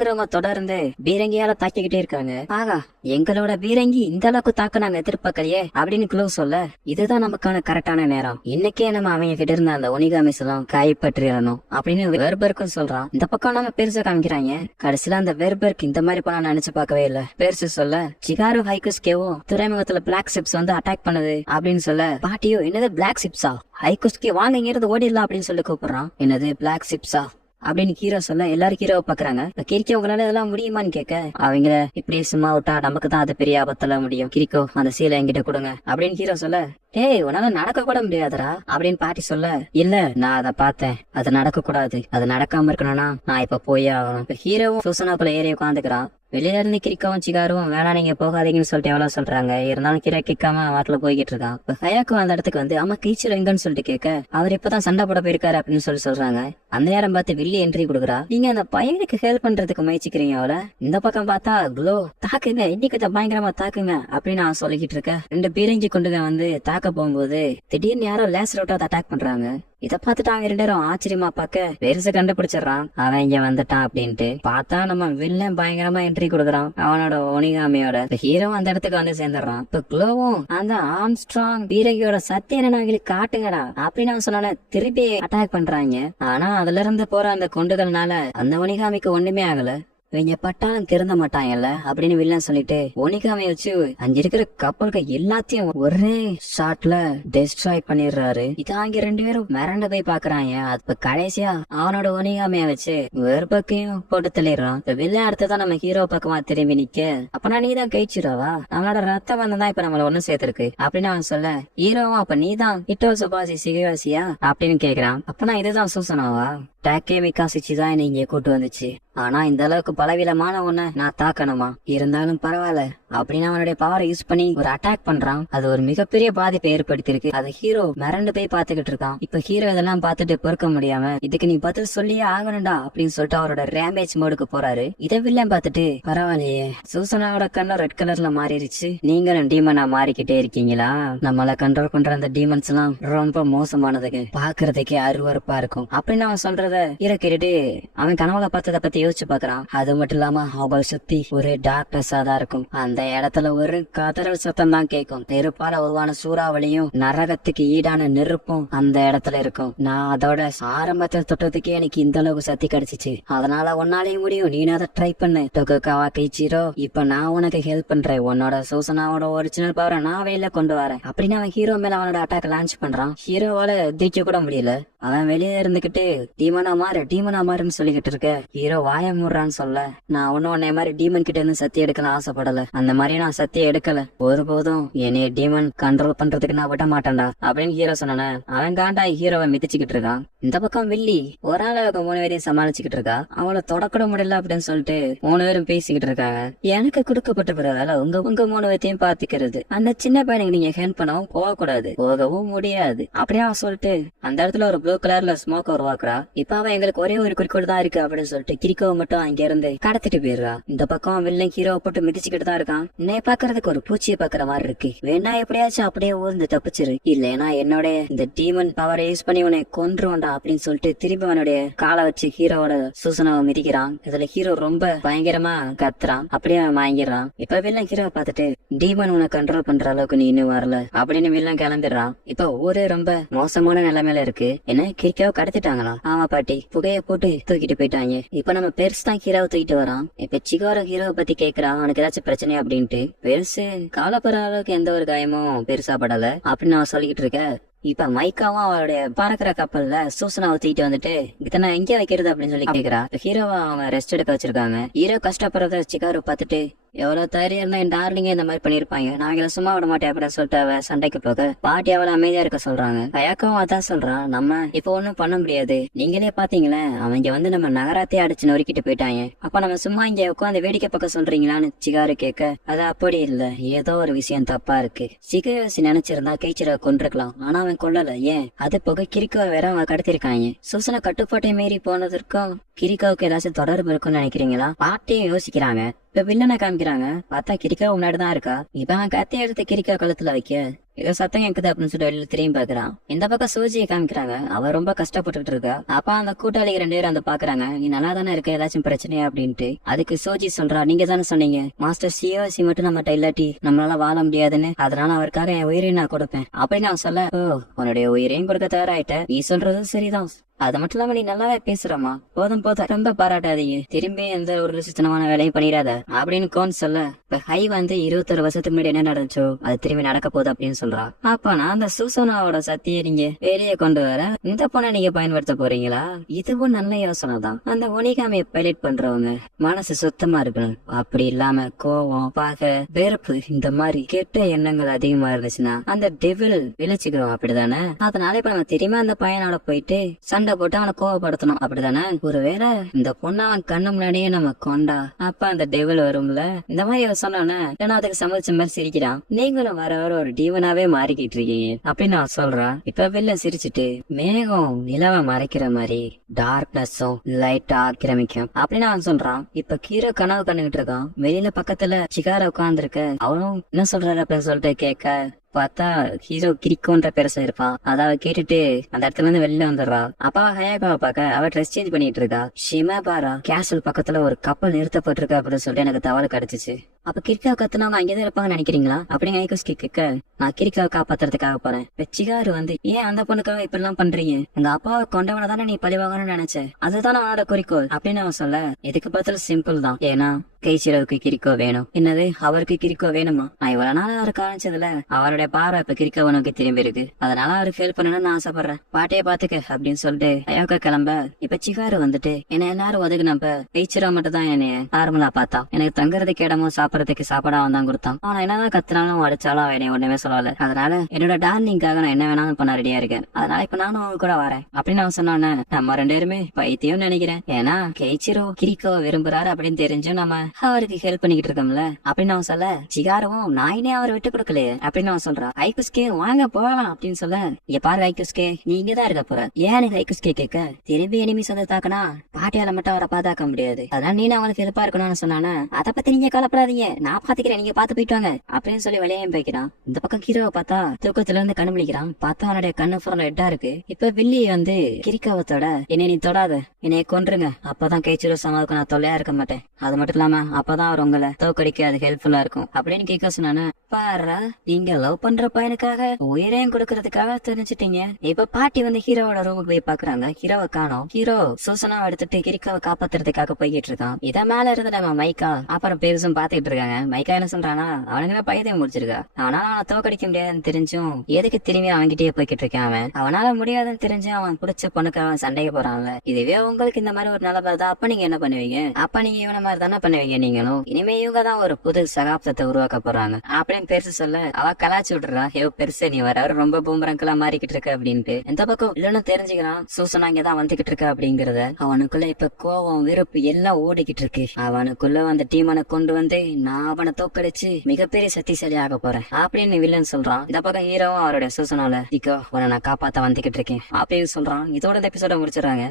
இருக்கிறவங்க தொடர்ந்து பீரங்கியால தாக்கிக்கிட்டே இருக்காங்க. ஆகா, எங்களோட பீரங்கி இந்த அளவுக்கு தாக்க நாங்க எதிர்பார்க்கலையே அப்படின்னு க்ளோ சொல்ல, இதுதான் நமக்கான கரெக்டான நேரம். இன்னைக்கே நம்ம அவங்க கிட்ட இருந்த அந்த ஒனிகாமிஸ் எல்லாம் கைப்பற்றிடணும் அப்படின்னு வெர்பர்க்கும் சொல்றான். இந்த பக்கம் நம்ம பெருசா காமிக்கிறாங்க. கடைசியில அந்த வெர்பர்க் இந்த மாதிரி பண்ண நினைச்சு பார்க்கவே இல்ல. பெருசு சொல்ல, சிகாரு ஹைகுஸ்கேவும் துறைமுகத்துல பிளாக் ஷிப்ஸ் வந்து அட்டாக் பண்ணுது அப்படின்னு சொல்ல, பாட்டியோ என்னது பிளாக் ஷிப்ஸா, ஹைகுஸ்கே வாங்க இங்கிருந்து ஓடிடலாம் அப்படின்னு சொல்லி கூப்பிடுறான். என்னது பிளாக் ஷிப்ஸா அப்படின்னு ஹீரோ சொல்ல, எல்லாரும் ஹீரோவை பாக்குறாங்க. கிரிக்கோ உங்களால இதெல்லாம் முடியுமான்னு கேட்க, அவங்கள இப்படியே சும்மா விட்டா நமக்கு தான் அது பெரிய ஆபத்துல முடியும். கிரிக்கோ அந்த சீலை என்கிட்ட கொடுங்க அப்படின்னு ஹீரோ சொல்ல, டேய் உன்னால நடக்க கூட முடியாதுடா அப்படின்னு பாட்டி சொல்ல, இல்ல நான் அதை பார்த்தேன், அது நடக்க கூடாது, அது நடக்காம இருக்கணும்னா நான் இப்ப போயே ஆகணும். இப்ப ஹீரோவும் சூசனாக்குள்ள ஏறி உட்காந்துக்கிறான். வெளியில இருந்து கிரிக்காவும் சிகாரும் வேணா நீங்க போகாதீங்கன்னு சொல்லிட்டு எவ்வளவு சொல்றாங்க. இருந்தாலும் கிரா கேட்காம வாட்டில போய்கிட்டு இருக்கான். இப்ப ஹயாக்கும் அந்த இடத்துக்கு வந்து அம்மா கீச்சல் எங்கன்னு சொல்லிட்டு கேட்க, அவர் இப்பதான் சண்டை போட போயிருக்காரு அப்படின்னு சொல்லி சொல்றாங்க. அந்த நேரம் பார்த்து வில்லி என்ட்ரி கொடுக்குறா. நீங்க அந்த பையனுக்கு ஹெல்ப் பண்றதுக்கு முயற்சிக்கிறீங்க அவள. இந்த பக்கம் பார்த்தா க்ளோ தாக்குங்க, இன்னைக்கு பயங்கரமா தாக்குங்க அப்படின்னு அவன் சொல்லிக்கிட்டு இருக்க. 2 பீரங்கி கொண்டுங்க வந்து தாக்க போகும்போது திடீர்னு யாரோ லேசர் அவுட் அட்டாக் பண்றாங்க. இத பாத்துட்டு அவங்க 2 பேரும் ஆச்சரியமா பாக்க பெருசு கண்டுபிடிச்சிடறான். அவன் இங்க வந்துட்டான் அப்படின்ட்டு பார்த்தா நம்ம வில்லன் பயங்கரமா என்ட்ரி கொடுக்குறான் அவனோட ஒனிகாமியோட. ஹீரோ அந்த இடத்துக்கு வந்து சேர்ந்துடுறான். இப்ப க்ளோவும் அந்த ஆம்ஸ்ட்ராங் பீரங்கியோட சத்தியம் என்ன எங்களுக்கு காட்டுங்கடா அப்படின்னு அவன் சொன்ன திருப்பி அட்டாக் பண்றாங்க. ஆனா அதுல இருந்து போற அந்த குண்டுகள்னால அந்த ஒனிகாமிக்கு ஒண்ணுமே ஆகல. இவங்க பட்டாலும் திருந்த மாட்டாங்கல்ல அப்படின்னு வில்லன் சொல்லிட்டு ஒனிகாமைய வச்சு அங்க இருக்கிற கப்பல்கள் எல்லாத்தையும் ஒரே ஷாட்ல டெஸ்ட்ராய் பண்ணிடுறாரு. இத அங்க 2 பேரும் மிரண்டு போய் பாக்குறாங்க. அப்ப கடைசியா அவனோட ஒனிகாமைய வச்சு வேறு பக்கையும் போட்டு தள்ளிடுறான். வில்லன் அடுத்ததான் நம்ம ஹீரோ பக்கமா திரும்பி நிக்க, அப்பனா நீதான் கைச்சிடாவா, நம்மளோட ரத்த பந்தம் தான் இப்ப நம்மள ஒண்ணு சேர்த்திருக்கு அப்படின்னு அவன் சொல்ல, ஹீரோவும் அப்ப நீதான் ஹிட்டோ சுபாசி சிகவாசியா அப்படின்னு கேக்குறான். அப்பனா இதுதான் சூசனாவா, டாக்கே மிகாசிச்சு தான் நீங்க கூட்டு வந்துச்சு. ஆனா இந்த அளவுக்கு பலவீனமான ஒண்ண நான் தாக்கணுமா, இருந்தாலும் பரவாயில்ல அப்படின்னு அவனுடைய பவரை யூஸ் பண்ணி ஒரு அட்டாக் பண்றான். அது ஒரு மிகப்பெரிய பாதிப்பை ஏற்படுத்திருக்கு. அது ஹீரோ மிரண்டு போய் பாத்துக்கிட்டு இருக்கான். இப்ப ஹீரோ இதெல்லாம் பார்த்துட்டு பொறுக்க முடியாம, இதுக்கு நீ பதில் சொல்லியே ஆகணும்டா அப்படின்னு சொல்லிட்டு அவரோட ரேம்பேஜ் மோடுக்கு போறாரு. இதை வில்லன் பார்த்துட்டு, பரவாயில்லையே சூசனாவோட கண்ணு ரெட் கலர்ல மாறிடுச்சு, நீங்களும் டீமனா மாறிக்கிட்டே இருக்கீங்களா, நம்மள கண்ட்ரோல் பண்ற அந்த டீமன்ஸ் எல்லாம் ரொம்ப மோசமானதுக்கு, பாக்குறதுக்கே அருவருப்பா இருக்கும் அப்படின்னு அவன் சொல்றத ஹீரோ கேட்டுட்டு அவன் கனவுல பார்த்ததை பத்தி யோசிச்சு பாக்குறான். அது மட்டும் இல்லாம அவளை சுத்தி ஒரு டார்க்னஸா தான் இருக்கும். அந்த இடத்துல ஒரு கதறல் சத்தம் தான் கேட்கும். நெருப்பால உருவான சூறாவளியும் நரகத்துக்கு ஈடான நெருப்பும் அந்த இடத்துல இருக்கும். நான் அதோட ஆரம்பத்தில் தொட்டதுக்கே எனக்கு இந்த அளவுக்கு சக்தி கிடைச்சிச்சு. அதனால உன்னாலேயும் முடியும், நீ அதை ட்ரை பண்ணு தொகுக்காவா கைச்சிரோ. இப்ப நான் உனக்கு ஹெல்ப் பண்றேன், உன்னோட சூசனாவோட ஒரிஜினல் பவரை நான் வெளியில கொண்டு வரேன் அப்படின்னு அவன் ஹீரோ மேல அவனோட அட்டாக் லான்ச் பண்றான். ஹீரோவால எதிர்க்க கூட முடியல. அவன் வெளியே இருந்துகிட்டு டீமனா மாறுன்னு சொல்லிக்கிட்டு இருக்க. ஹீரோ வாய மூடுறான்னு சொல்ல, நான் உன்னை மாதிரி டீமன் கிட்ட இருந்து சத்தி எடுக்கலாம் ஆசைப்படல, அந்த மாதிரி நான் சத்தியம் எடுக்கல, ஒருபோதும் என்னைய டீமன் கண்ட்ரோல் பண்றதுக்கு நான் விட மாட்டேன்டா அப்படின்னு ஹீரோ சொன்ன. அவன் காண்டா ஹீரோவை மிதிச்சுக்கிட்டு இருக்கான். இந்த பக்கம் வில்லி ஒரு ஆளுக்கு 3 பேரையும் சமாளிச்சுக்கிட்டு இருக்கா. அவளை தொடக்கூட முடியல அப்படின்னு சொல்லிட்டு 3 பேரும் பேசிக்கிட்டு இருக்காங்க. எனக்கு கொடுக்கப்பட்ட பிறகு உங்க 3 பேர்த்தையும் பாத்துக்கிறது, அந்த சின்ன பையனுக்கு நீங்க ஹெல்ப் பண்ணவும் போகவும் முடியாது அப்படியே அவன் சொல்லிட்டு அந்த இடத்துல ஒரு ப்ளூ கலர்ல ஸ்மோக் உருவாக்குறா. இப்ப அவன் எங்களுக்கு ஒரே ஒரு குறிக்கோள் தான் இருக்கு அப்படின்னு சொல்லிட்டு கிரிக்கோவை மட்டும் அங்க இருந்து கடத்திட்டு போயிடுறா. இந்த பக்கம் வில்லன் ஹீரோவை போட்டு மிதிச்சுக்கிட்டு தான் இருக்கான். என்னை பாக்குறதுக்கு ஒரு பூச்சியை பாக்குற மாதிரி இருக்கு, வேணா எப்படியாச்சும் அப்படியே ஊர்ந்து தப்பிச்சிரு, இல்லைன்னா என்னோட இந்த டீமன் பவரை யூஸ் பண்ணி உன்னை கொன்றுவண்டா அப்படின்னு சொல்லிட்டு திரும்பி அவனுடைய காலை வச்சு ஹீரோவோட சூசனாவை மிதிக்கிறான். இதுல ஹீரோ ரொம்ப பயங்கரமா கத்துறான். அப்படியே அவன் வாங்கிடுறான். இப்ப வில்லன் ஹீரோவை பார்த்துட்டு, டீமன் உன்னை கண்ட்ரோல் பண்ற அளவுக்கு நீ இன்னும் வரல அப்படின்னு வில்லன் கிளம்பிடுறான். இப்ப ஊரே ரொம்ப மோசமான நிலைமையில இருக்கு. என்ன கிரிக்காவை கடத்திட்டாங்களா? ஆமா பாட்டி, புகைய போட்டு தூக்கிட்டு போயிட்டாங்க. இப்ப நம்ம பெருசு தான் ஹீரோவை தூக்கிட்டு வரான். இப்ப சிகாரோ ஹீரோவை பத்தி கேக்குறான், அவனுக்கு ஏதாச்சும் பிரச்சனையா அப்படின்ட்டு. பெருசு காலப்படுற அளவுக்கு எந்த ஒரு காயமும் பெருசா படல அப்படின்னு அவன் சொல்லிக்கிட்டு இருக்க. இப்ப மைக்காவும் அவளுடைய பறக்கிற கப்பல்ல சூசனாவை தூக்கிட்டு வந்துட்டு, இதை நான் எங்கே வைக்கிறது அப்படின்னு சொல்லி கேக்குறா. ஹீரோவா அவன் ரெஸ்ட் எடுக்க வச்சிருக்காங்க. ஹீரோ கஷ்டப்படுறத சிகாரோ பார்த்துட்டு, எவ்வளவு தைரியம் இருந்தா என் டார்லிங்க இந்த மாதிரி பண்ணிருப்பாங்க, நான் எங்களை சும்மா விட மாட்டேன் அப்படின்னு சொல்லிட்டு அவ சண்டைக்கு போக பாட்டி அவளை அமைதியா இருக்க சொல்றாங்க. கயாக்காவும் அதான் சொல்றான், நம்ம இப்ப ஒண்ணும் பண்ண முடியாது, நீங்களே பாத்தீங்களே அவங்க வந்து நம்ம நகராத்தையே அடிச்சு நொறுக்கிட்டு போயிட்டாங்க, அப்ப நம்ம சும்மா இங்க உட்காந்து வேடிக்கை பார்க்க சொல்றீங்களான்னு சிகாரு கேட்க, அது அப்படி இல்ல, ஏதோ ஒரு விஷயம் தப்பா இருக்கு. சிகயோசி நினைச்சிருந்தா கைச்சிர கொண்டிருக்கலாம், ஆனா அவன் கொள்ளல. ஏன் அது போக கிரிக்கோ வேற அவங்க கடத்திருக்காங்க. சூசன கட்டுப்பாட்டை மீறி போனதற்கும் கிரிக்காவுக்கு ஏதாச்சும் தொடர்பு இருக்குன்னு நினைக்கிறீங்களா? பாட்டியும் யோசிக்கிறாங்க. இப்ப வில்லனை காமிக்கிறாங்க. பார்த்தா கிரிக்கா முன்னாடிதான் இருக்கா. இப்ப அவன் கத்தி எடுத்து கிரிக்கா கழுத்துல வைக்க, ஏதோ சத்தம் கேக்குது அப்படின்னு சொல்லிட்டு வெளியில திரும்பி பாக்குறான். இந்த பக்கம் சோஜியை காமிக்கிறாங்க. அவ ரொம்ப கஷ்டப்பட்டுட்டு இருக்கா. அப்ப அந்த கூட்டாளிகள் 2 பேரும் அந்த பாக்குறாங்க. நீ நல்லா தானே இருக்க, ஏதாச்சும் பிரச்சனையா அப்படின்ட்டு. அதுக்கு சோஜி சொல்றா, நீங்க தானே சொன்னீங்க மாஸ்டர் சிஓசி மட்டும் நம்மகிட்ட இல்லாட்டி நம்மளால வாழ முடியாதுன்னு, அதனால அவருக்காக என் உயிரையும் நான் கொடுப்பேன் அப்படின்னு அவன் சொல்ல, ஓ உன்னுடைய உயிரையும் கொடுக்க தயாராயிட்ட, நீ சொல்றதும் சரிதான், அது மட்டும் இல்லாம நீ நல்லாவே பேசுறமா, போதும் போதும் ரொம்ப பாராட்டாதீங்க, திரும்பி எந்த ஒரு சுத்தமான வேலையும் பண்ணிடாத அப்படின்னு கோன் சொல்ல, இப்ப ஹை வந்து 21 வருஷத்துக்கு முன்னாடி என்ன நடந்துச்சோ அது திரும்பி நடக்க போகுது அப்படின்னு சொல்றா. அப்ப நான் அந்த சூசனாவோட சக்தியை நீங்க வெளியே கொண்டு வர இந்த பொண்ணை நீங்க பயன்படுத்த போறீங்களா? இதுவும் நல்ல யோசனை தான். அந்த ஒனிகாமியை பைலட் பண்றவங்க மனசு சுத்தமா இருக்கணும். அப்படி இல்லாம கோவம், பாக, வெறுப்பு இந்த மாதிரி கெட்ட எண்ணங்கள் அதிகமா இருந்துச்சுன்னா அந்த டெவில் விளைச்சுக்கிறோம், அப்படிதானே? அதனால இப்ப நம்ம திரும்ப அந்த பையனோட போயிட்டு சண்டை போட்டு அவனை கோவப்படுத்தணும், அப்படிதானே? ஒருவேளை இந்த பொண்ணு அவன் கண்ணு முன்னாடியே நம்ம கொண்டா அப்ப அந்த டெவில் வரும்ல. இந்த மாதிரி அவன் சொன்னோன்னே ஏன்னா அதுக்கு சமைச்ச மாதிரி சிரிக்கிறான். நீங்களும் வர வர ஒரு டீவனாவே மாறிக்கிட்டு இருக்கீங்க அப்படின்னு அவன் சொல்றான். இப்ப வெளில சிரிச்சுட்டு மேகம் நிலவை மறைக்கிற மாதிரி டார்க்னஸும் லைட்டா ஆக்கிரமிக்கும் அப்படின்னு அவன் சொல்றான். இப்ப கீரை கனவு கண்டுகிட்டு இருக்கான். வெளியில பக்கத்துல சிகார உட்கார்ந்து இருக்க. அவனும் என்ன சொல்றாரு அப்படின்னு சொல்லிட்டு கேட்க பார்த்தா ஹீரோ கிரிக்கோன்ற பெருசா இருப்பான். அதாவது கேட்டுட்டு அந்த இடத்துல இருந்து வெளில வந்துடுறா. அப்பா ஹயாகாவை பார்க்க அவ ட்ரெஸ் சேஞ்ச் பண்ணிட்டு இருக்கா. ஷிமாபாரா கேசல் பக்கத்துல ஒரு கப்பல் நிறுத்தப்பட்டிருக்கு அப்படின்னு சொல்லிட்டு எனக்கு தகவல் கிடைச்சிச்சு. அப்ப கிரிக்காவை கத்துனவங்க அங்கேதான் இருப்பாங்கன்னு நினைக்கிறீங்களா அப்படின்னு ஐகோஸ்கி கேட்க, நான் கிரிக்காவை காப்பாத்துறதுக்காக போறேன். சிகாரு வந்து ஏன் அந்த பொண்ணுக்காக இப்படி எல்லாம் பண்றீங்க, எங்க அப்பாவை கொண்டவன தானே நீ பழிவாங்கன்னு நினைச்சேன், அதுதான் அவனோட குறிக்கோள் அப்படின்னு அவன் சொல்ல, இதுக்கு பதில் சிம்பிள் தான். ஏன்னா கைச்சிரவுக்கு கிரிக்கோ வேணும். என்னது அவருக்கு கிரிக்கோ வேணுமா? நான் இவ்வளவு நாள் அவரை காமிச்சதுல அவருடைய பார்வை இப்ப கிரிக்கோவனுக்கு திரும்பி இருக்கு. அதனால அவருக்கு ஹெல்ப் பண்ணணும்னு நான் ஆசைப்படுறேன். பாட்டையே பாத்துக்க அப்படின்னு சொல்லிட்டு அயோக்கா கிளம்ப. இப்ப சிகாரு வந்துட்டு என்ன எல்லாரும் ஒதுக்குனப்ப கைச்சிரோ மட்டும் தான் என்னைய நார்மலா பார்த்தா. எனக்கு தங்குறதுக்கு இடமும் சாப்பிடறதுக்கு சாப்பாடா அவன் தான் கொடுத்தான். அவன் என்னதான் கத்துனாலும் அடிச்சாலும் அவன் என்னை ஒண்ணுமே சொல்லல. அதனால என்னோட டார்லிங்காக நான் என்ன வேணாலும் பண்ண ரெடியா இருக்கேன். அதனால இப்ப நானும் அவங்க கூட வரேன் அப்படின்னு அவன் சொன்னானே. நம்ம 2 பேருமே பைத்தியம் நினைக்கிறேன். ஏன்னா கைச்சிரோ கிரிக்கோ விரும்புறாரு அப்படின்னு தெரிஞ்சும் நம்ம அவருக்கு ஹெல்ப் பண்ணிக்கிட்டு இருக்கோம்ல அப்படின்னு அவன் சொல்ல, சிகாரவும் நாயினே அவரை விட்டு கொடுக்கலையே அப்படின்னு அவன் சொல்றான். ஐகுஸ்கே வாங்க போகலாம் அப்படின்னு சொல்ல, இங்க பாரு ஐகுஸ்கே நீ இங்கதான் இருக்க போற. ஏன்னு ஐகுஸ்கே கேட்க, திரும்பி எனிமி சொந்த தாக்கனா பாட்டியால மட்டும் அவரை பாதுகாக்க முடியாது, அதனால நீ அவனுக்கு ஹெல்ப்பா இருக்கணும்னு சொன்னானே. அதை பத்தி நீங்க கவலைப்படாதீங்க, நான் பாத்துக்கிறேன், நீங்க பாத்து போயிட்டு வாங்க அப்படின்னு சொல்லி வெளியே போய்க்கிறான். இந்த பக்கம் ஹீரோவை பார்த்தா தூக்கத்துல இருந்து கண்ணு முழிக்கிறான். பார்த்தா அவனுடைய கண்ணு ஃபுல்லா ரெட்டா இருக்கு. இப்ப வில்லி வந்து கிரிக்காவத்தோட என்னை நீ தொடாத, என்னைய கொன்றுங்க, அப்பதான் கைச்சிரோ சமாவுக்கு நான் தொல்லையா இருக்க மாட்டேன், அது மட்டும் இல்லாம அப்பதான் அவர் உங்களை தோக்கடிக்க அது ஹெல்ப்ஃபுல்லா இருக்கும் அப்படின்னு கேட்க சொன்னானே. பாரு நீங்க லவ் பண்ற பையனுக்காக உயிரையும் கொடுக்கறதுக்காக தெரிஞ்சுட்டீங்க. இப்ப பாட்டி வந்து ஹீரோவோட ரூமுக்கு போய் பாக்குறாங்க. ஹீரோவை காணோம். ஹீரோ சூசனாவை எடுத்துட்டு கிரிக்காவை காப்பாத்துறதுக்காக போய்கிட்டு இருக்கான். இத மேல இருந்து நம்ம மைக்கா அப்புறம் பெருசும் பாத்துக்கிட்டு இருக்காங்க. மைக்கா என்ன சொல்றானா, அவனுக்கு பையதையும் முடிச்சிருக்கா. அவனால அவனை தோக்கடிக்க முடியாதுன்னு தெரிஞ்சும் எதுக்கு திரும்பி அவன்கிட்டயே போய்கிட்டு இருக்கான். அவனால முடியாதுன்னு தெரிஞ்சும் அவன் பிடிச்ச பொண்ணுக்காக சண்டைக்கு போறான்ல. இதுவே உங்களுக்கு இந்த மாதிரி ஒரு நிலவரம் தான், அப்ப நீங்க என்ன பண்ணுவீங்க? அப்ப நீங்க இவன மாதிரி தானே பண்ணுவீங்க நீங்களும். இனிமே இவங்க தான் ஒரு புது சகாப்தத்தை உருவாக்க போறாங்க அப்படின்னு பெருசு சொல்ல, அவ கலாச்சி விடுறா. பெருசு நீ வர ரொம்ப பூமரங்களா மாறிக்கிட்டு இருக்க அப்படின்ட்டு. எந்த பக்கம் இல்லன்னு தெரிஞ்சுக்கிறான். சூசனா இங்கதான் வந்துகிட்டு இருக்க அப்படிங்கறத. அவனுக்குள்ள இப்ப கோவம் வெறுப்பு எல்லாம் ஓடிக்கிட்டு இருக்கு. அவனுக்குள்ள அந்த டீமனை கொண்டு வந்து நான் அவனை தோக்கடிச்சு மிகப்பெரிய சக்திசாலி ஆக போறேன் அப்படின்னு வில்லன் சொல்றான். இந்த பக்கம் ஹீரோவும் அவருடைய சூசனால உன்னை நான் காப்பாத்த வந்துகிட்டு இருக்கேன் அப்படின்னு சொல்றான். இதோட எபிசோட முடிச்சிடறாங்க.